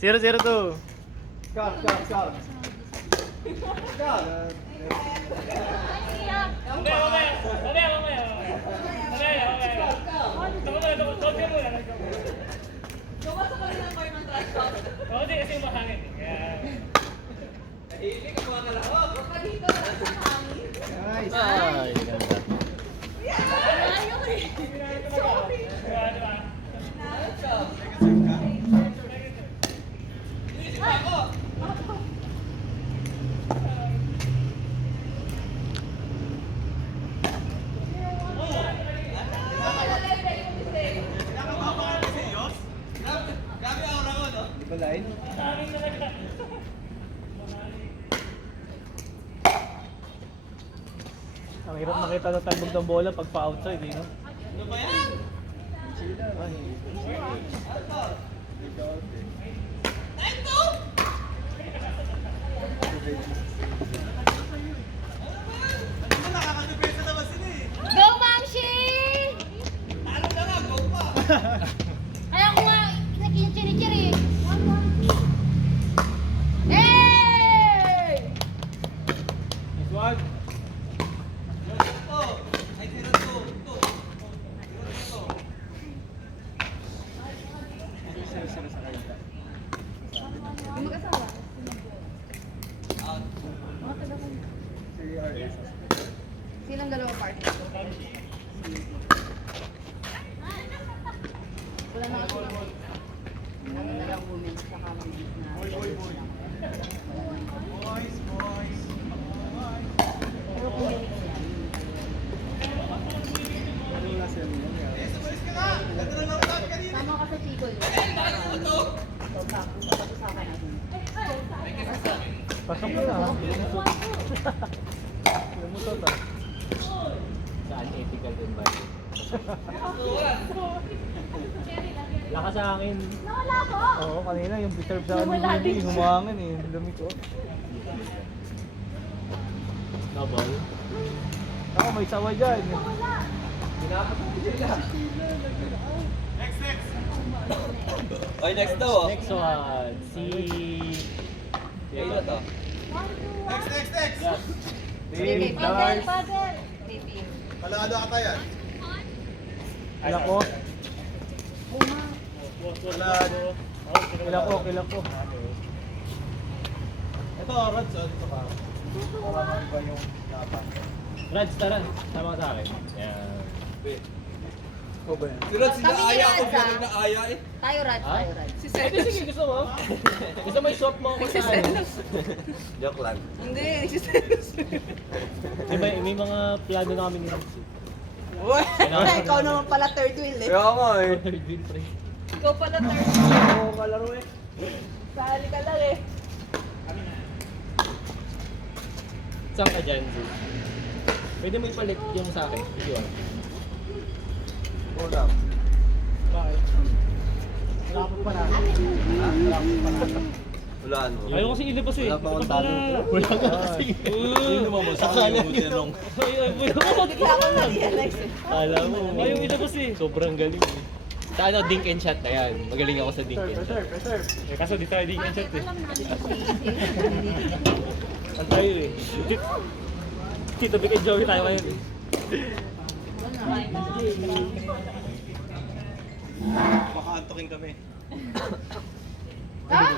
0-0-2. Scout. Nice. Ay, ganda. Di ba line? Ang hirap makita ng tagbog ng bola pag pa-outside, eh, no? Sila. Go, Mamshi! Kaya ko nga, chiri-chiri. Hey! Nice one. Sila sa kaita. Mag-asawa. CRS. Silang dalawa party? Wala na ako. Ano na lang women sa kamamit na. Boys. Pero women yan. Ano na sila niya? Tama ka sa Chico yun. Ito, tapos sa akin ako. Pasok mo na, ha? Lumutot, ha? Saan ethical din ba yun? Laka sa akin. Nawala ko! Oo, kanina yung deserve sa akin Nawala ni din. humangin eh. Lumikot. Double. Ako, may sawa dyan. Oy, next daw oh. Next one, si... Kailan to? Yeah. Baby, Dave, father, Lars. father. Baby. Kalado ata yan. Ilan ko? Uma. Ilan ko? Ito, Rods. Dito ka. Para iba yung laban. Rads, tara. Sama ka sa akin. Yan. Ikaw ba yan? Si Rod, sila Kami ni Aya. Ako Rod, ah. na Aya eh. Tayo, Rad. Ah? Tayo, Rad. Sige, sige. Gusto mo? Gusto mo i-swap mo ako sa ano? Joke lang. Hindi, nagsiselos. May mga plano na kami ni Rads. Ikaw naman pala third wheel eh. Kaya nga eh. Ikaw pala third wheel. Oo, kalaro eh. Sali ka lang eh. Saan ka dyan, Zee? Pwede mo ipalit yung sa akin. Yun. Hold up. Bakit? Wala ko pa na. Hulaan mo. Ayaw kasi ilabas eh. Wala pa akong talo. Wala ka kasi. Sino mo masama yung tinong? Bigla ko na-realize eh. Kala mo. Ayaw ilabas eh. Sobrang galing eh. Sa ano, dink and shot na yan. Magaling ako sa dink and shot. Reserve. Eh, kaso di tayo dink and shot eh. Alam natin. Ang tayo eh. Tito, bigay Joey tayo ngayon eh. Baka antokin kami. Ha? Wala.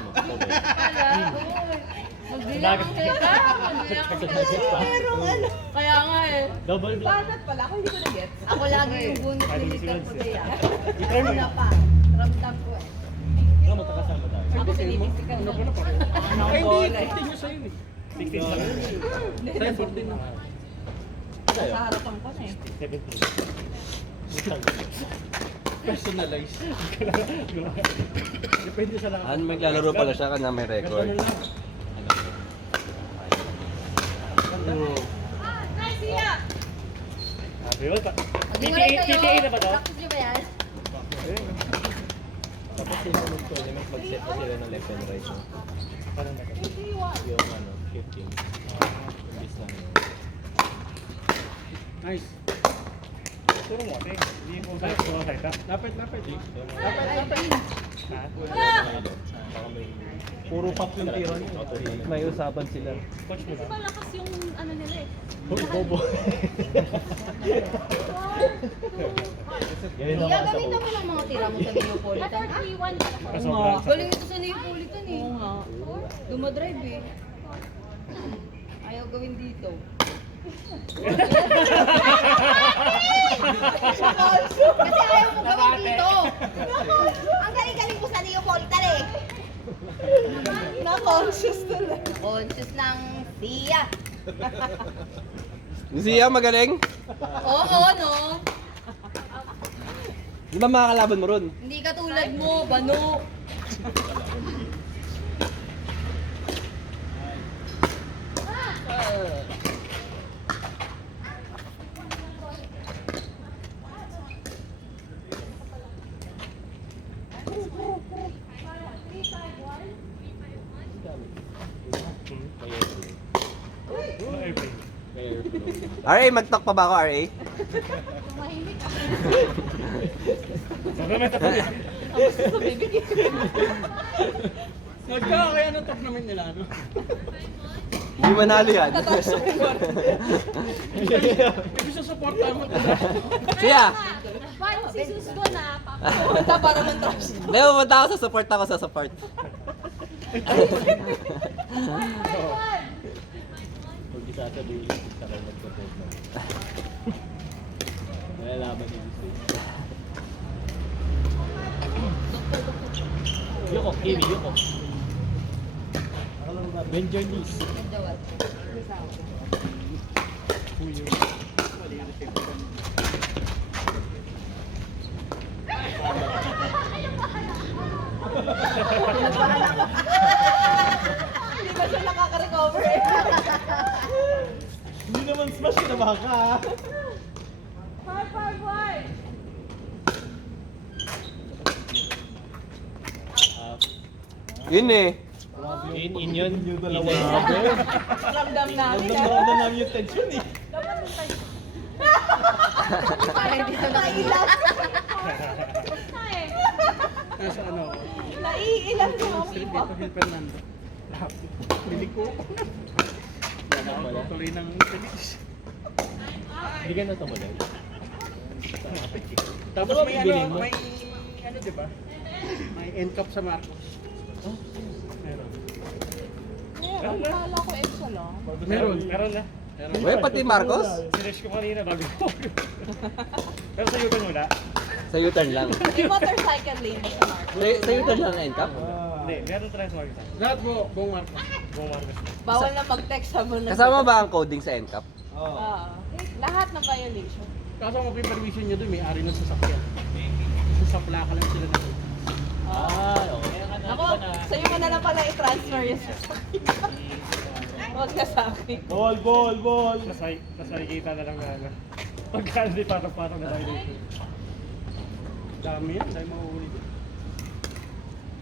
Magbilang ang kita. Magbilang ang kita. Merong ano. Kaya nga eh. Double block. Banat pala. Ako hindi ko na-get. Ako lagi yung bunot Ano ni si Mr. Lance? Puteya. I-try mo. Una pa. Ramdam ko eh. Ano, magkakasama tayo. Ako sinipisikan na. Ay, hindi. 15 yung sa'yo eh. 16 lang. Sa'yo, 14 na. Sa'yo? Sa harapan ko na eh. 17. Personalized. Depende sa lakas. Ano, maglalaro pala siya ka na may record. Nice siya! Pero, Mag-iwalay kayo. TTA na ba to? Practice nyo ba yan? Tapos sinunod ko, mag-set na sila ng left and right. No? Parang na yung ano, shifting. Imbis lang yun. Nice. Turo mo, ate. Hindi ko sa'yo. Turo sa'yo. Lapit. Ay, Ha? Baka may Puro pop yung tira niya. May usapan sila. Coach mo lang. Malakas yung ano nila eh. Bobo. Ganun Iya, naman sa gamitan mo lang mga tira mo sa Neapolitan. 4-3-1 pala. Kasobra. Galing ito sa Neapolitan eh. Oo nga. Dumadrive eh. Ayaw gawin dito. Kasi ayaw mo gawin dito. Ang galing-galing mo sa Neapolitan eh. Na-conscious na lang. Conscious ng siya. Siya magaling? Oo, no? Di ba mga kalaban mo ron? Hindi ka tulad mo, bano. RA, mag-talk pa ba ako, RA? Tumahimik ah. Nagkakaya ng tournament nila, ano? Hindi manalo yan. Ibig sa supporta mo. Siya! Bakit si Sus ko na? Punta para man trash. Hindi, pumunta ako sa support. Pag isasabihin, sa kayo mag-support na. Malalaman ni Gusto. Yoko, Kimi, Yoko. Bend your knees. Hindi ba siya nakaka-recover eh? Hindi naman smash na baka. 5-5-1. Yun eh. In yun. Ramdam namin ah. Ramdam namin yung tension eh. Parang dito naiilang. Na eh. Nasa ano? Naiilang yung mga Street people. dito, Hill Fernando. Bili ko. Yan ako, tuloy ng tennis. Hindi ka na tumuloy. Tapos Ano ba may bibilin ano, mo? may ano diba? May end cup sa Marcos. Meron. Akala ko extra lang. Meron na. Uy, pati Marcos? Sinesh ko kanina bago ko. Pero sa Yutan wala. Sa U-turn lang. May motorcycle lane ba sa Marcos? Sa U-turn lang na cup. Hindi, meron tayo sa Marcos. Lahat buong Marcos. Buong Marcos. Bawal na mag-text sa mo na. Kasama ba ang coding sa NCAP? Lahat na violation. Kaso kung may permission nyo doon, may ari ng sasakyan. Sa plaka lang sila na. Okay. Ako, sa'yo mo na lang pala i-transfer yung sasakyan. Huwag ka sa akin. Ball! Nasarikita na lang na ano. Pagka hindi patong-patong na tayo dito. Dami yan, dahil mahuhuli dito.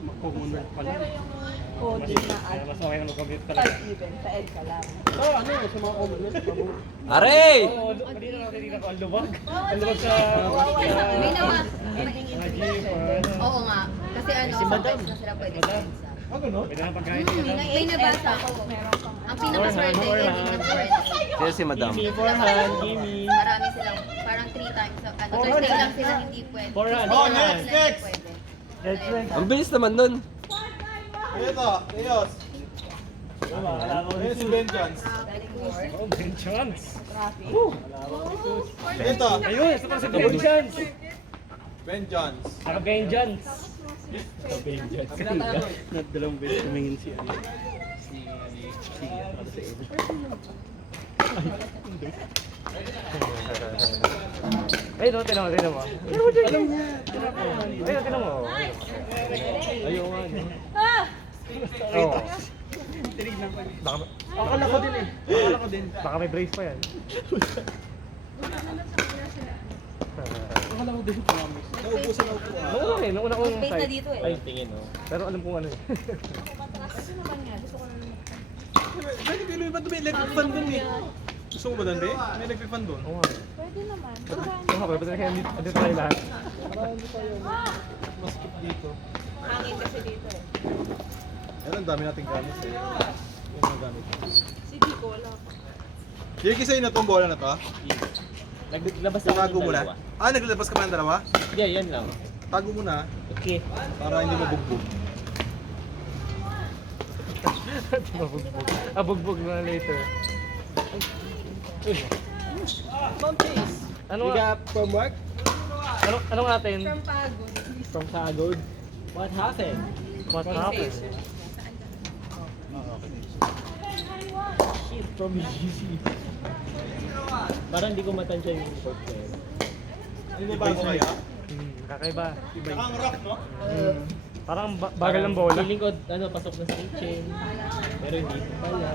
Mag-commonwealth pala. Pero yung coding na Kaya mas okay na mag-compute at talaga. even, sa ED ka lang. Oo, ano, sa mga commonwealth, bago. Aray! Oo, kanina ako ang lubag. Ang lubag sa... May nawa. Mga jeep, ano. Oo nga. Kasi ano, sometimes na sila pwede sa EDSA. Pwede na pagkain nila. May nabasa ko. Ang pinaka-swerte ay Sino si Madam? Gimme, forehand, gimme. Marami silang, parang 3 times, ano, Thursday lang sila hindi pwede. Forehand. Thursday lang next, sila hindi pwede. Ang bilis naman nun. Ito, Teos. Si Ben Jones. Oh, Ben Jones. Ito. Ayun, ito pa si Ben Jones. Ben Jones. Saka Ben Jones. Dalawang beses tumingin si ano. Ay, no, tinan mo. Alam niya. Ay, tinan mo. Ayaw nga, no? Oo. Tinignan ko. Baka, Akala ko din eh. Akala ko din. baka may brace pa yan. Akala ko din. Promise. Naubusan ako. Nung una kong Space na site. dito eh. Ay, tingin, no? Pero alam kong ano eh. Pwede kayo lumipat doon. May electric fan doon eh. Gusto mo ba doon, Be? May electric fan doon. Oo nga. Pwede naman. Oo nga, pwede kaya andito tayo lahat. Mas dito. Hangin kasi dito eh. Ang dami nating gamit eh. Yung mga gamit. Si Dico, wala pa. Yung kisa na itong bola na to? Naglabas na Tago mo na? Ah, naglalabas ka ba ng dalawa? Yeah, yan lang. Tago mo na Okay. para hindi mabugbog. Bugbog na later. Ma'am Chase. Ano You nga? got from work? Anong atin? From Pagod. From Sagod? What happened? What happened? Shit, from GC. Parang hindi ko matansya yung report ko eh. Ano ba bago kaya? Kakaiba. Ang rock, no? Parang bagal ng bola. Feeling ko, pasok na sa kitchen. Pero hindi ko pala.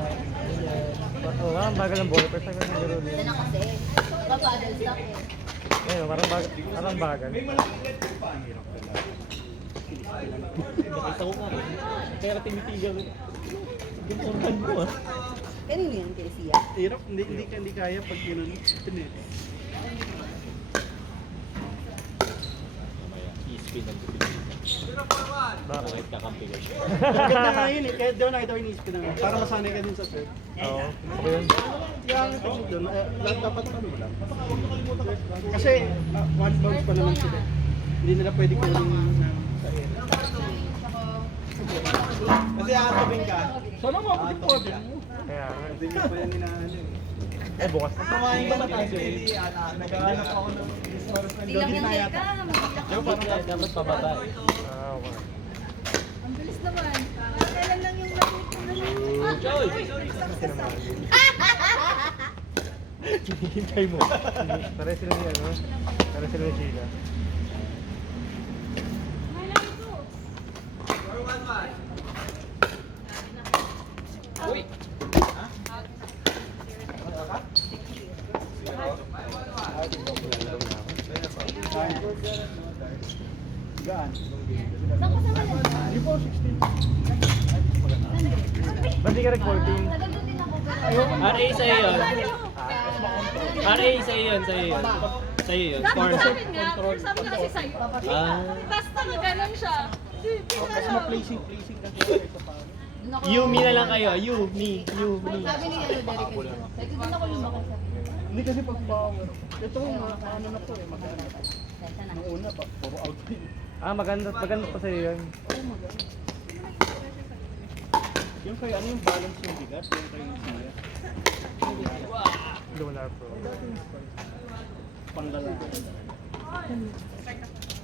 Ganyan. Oo, parang bagal ng bola. Pero sa ganun gano'n. Yan na kasi. Papadal stock eh. Ayun, parang bagal. Nakita ko nga eh. Pero tinitigan ko. Gintungan mo ah. Kanino yan kay Sia? Hirap, hindi kaya pag kinulit. Mamaya, i-spin ang bakit kakampi ka siya? Maganda nga yun eh, kahit di ako nakita ko yung isip na para masanay ka din sa surf. Oo. Okay yun. Kaya ang ito doon, lahat dapat ano lang. Kasi one bounce pa naman sila. Hindi nila pwede kunin sa air. Kasi aatubin ka. Sana mo ako din po. Kaya nga. Hindi nyo pa yan inaano eh. Bukas na. Kumain ka mataas yun. Naghahanap ako ng disparos ng Hindi lang yung gawin. ka. Dapat pababa eh. Ah, okay. Ang bilis naman. Kailan lang yung lamit ko na Joy! Hintay mo. Tara sila ni ano? Tara sila ni Sheila. Uy! Gaan. Hindi po, 16. Ba't di ka nag-14? RA sa'yo yun. RA sa'yo yun, sa'yo yun. Sa'yo yun. Sabi Score. sa akin nga, sabi niya kasi sa'yo. Ah. Basta na ganun siya. Mas ma-placing kasi sa paro. You, me na lang kayo. You, me. Sabi ni ano, Derek. Sabi doon ako lumaki sa Hindi kasi pag power. Ito ano na po eh, maganda. Ang una pa, puro out din. Ah, maganda pa sa'yo yun. Yung kay ano yung balance yung bigat, yung kay Sia. Lunar Pro. Panglalaki.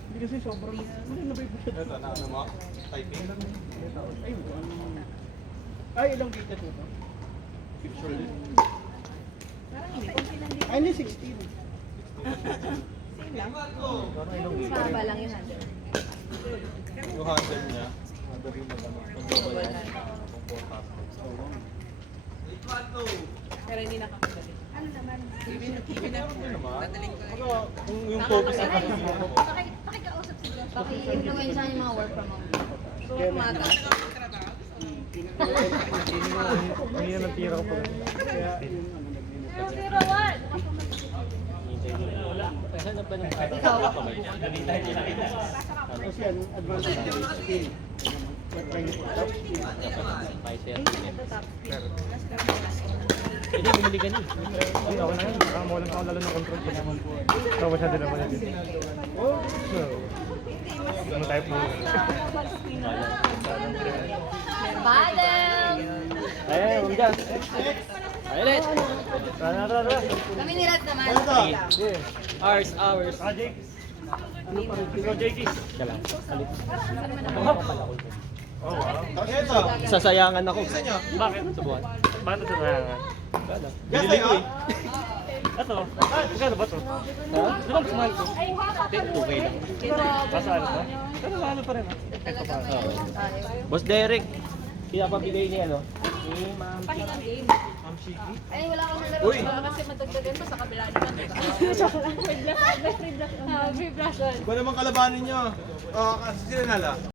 Hindi kasi sobrang, hindi na ba yung bigat? Ito, na ano mo? Typing? Ay, ilang bigat ito? Picture din. Ay, hindi 16. Mahaba lang yung handle. Yung handle niya. Madali mo naman. Pero hindi nakakabalik. Ano naman? Yung focus na kasi. Pakikausap si Josh. Paki-influensya yung mga work from home. So, umaga. Hindi na natira ko pa. Kaya yung ano, naglinis. Pero what? Wala. Hanap ba ng Kasi yan, advanced na skill. Try nyo po, top skill. Hindi, bumili ka niya. Hindi, ako na yun. Nakamawalan ako lalo ng control ko naman po. So, masyado naman yun. So, ano type mo? Badam! Ay, huwag dyan. Ay, ulit. Tara. Kami ni Rat naman. Yeah. Ours. Ah, Jake. Ano pa rin? Ikaw, Jakey. Ka lang. Salit. Oh, wow. Tapos ito. Sasayangan ako. Isa niyo. Bakit? Subukan. Bakit ito sayangan? Wala. Yes, Binili ko sa'yo. eh. Ito? Magkano ba ito? Ha? Di ba mas mahal ko? 2K lang. Basta ano to? Pero mahal pa rin ah. Ito pa. Boss Derek. Kaya pabigay niya ano? Ni Ma'am. Pahinga game. Ay, wala akong nalaro. Uy! Kasi madagdagan pa sa kabila naman. Free blush. Free blush. Iba naman kalabanin nyo. Kasi sila nala.